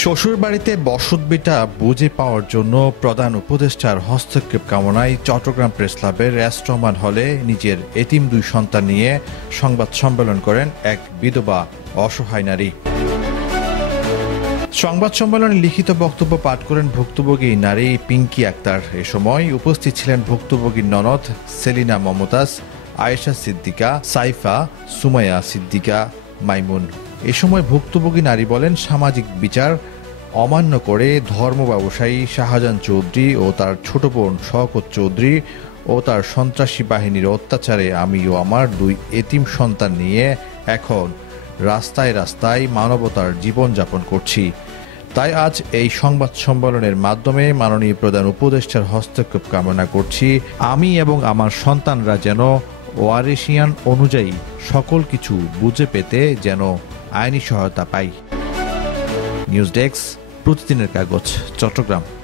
শ্বশুরবাড়িতে বসতভিটা বুঝে পাওয়ার জন্য প্রধান উপদেষ্টার হস্তক্ষেপ কামনায় চট্টগ্রাম প্রেস ক্লাবের রেস্ট্রোমান হলে নিজের এতিম 2 সন্তান নিয়ে সংবাদ সম্মেলন করেন এক বিধবা অসহায় নারী। সংবাদ সম্মেলনে লিখিত বক্তব্য পাঠ করেন ভুক্তভোগী নারী পিঙ্কি আক্তার। এ সময় উপস্থিত ছিলেন ভুক্তভোগীর ননদ সেলিনা মমতাজ, আয়েশা সিদ্দিকা, সাইফা, সুমাইয়া সিদ্দিকা, মাইমুন। এ সময় ভুক্তভোগী নারী বলেন, সামাজিক বিচার অমান্য করে ধর্ম ব্যবসায়ী শাহজাহান চৌধুরী ও তার ছোট বোন শওকত চৌধুরী ও তার সন্ত্রাসী বাহিনীর অত্যাচারে আমি ও আমার 2 এতিম সন্তান নিয়ে এখন রাস্তায় রাস্তায় মানবতার জীবনযাপন করছি। তাই আজ এই সংবাদ সম্মেলনের মাধ্যমে মাননীয় প্রধান উপদেষ্টার হস্তক্ষেপ কামনা করছি। আমি এবং আমার সন্তানরা যেন ওয়ারিশিয়ান অনুযায়ী সকল কিছু বুঝে পেতে যেন আইনি সহায়তা পাই। নিউজ ডেস্ক, প্রতিদিনের কাগজ, চট্টগ্রাম।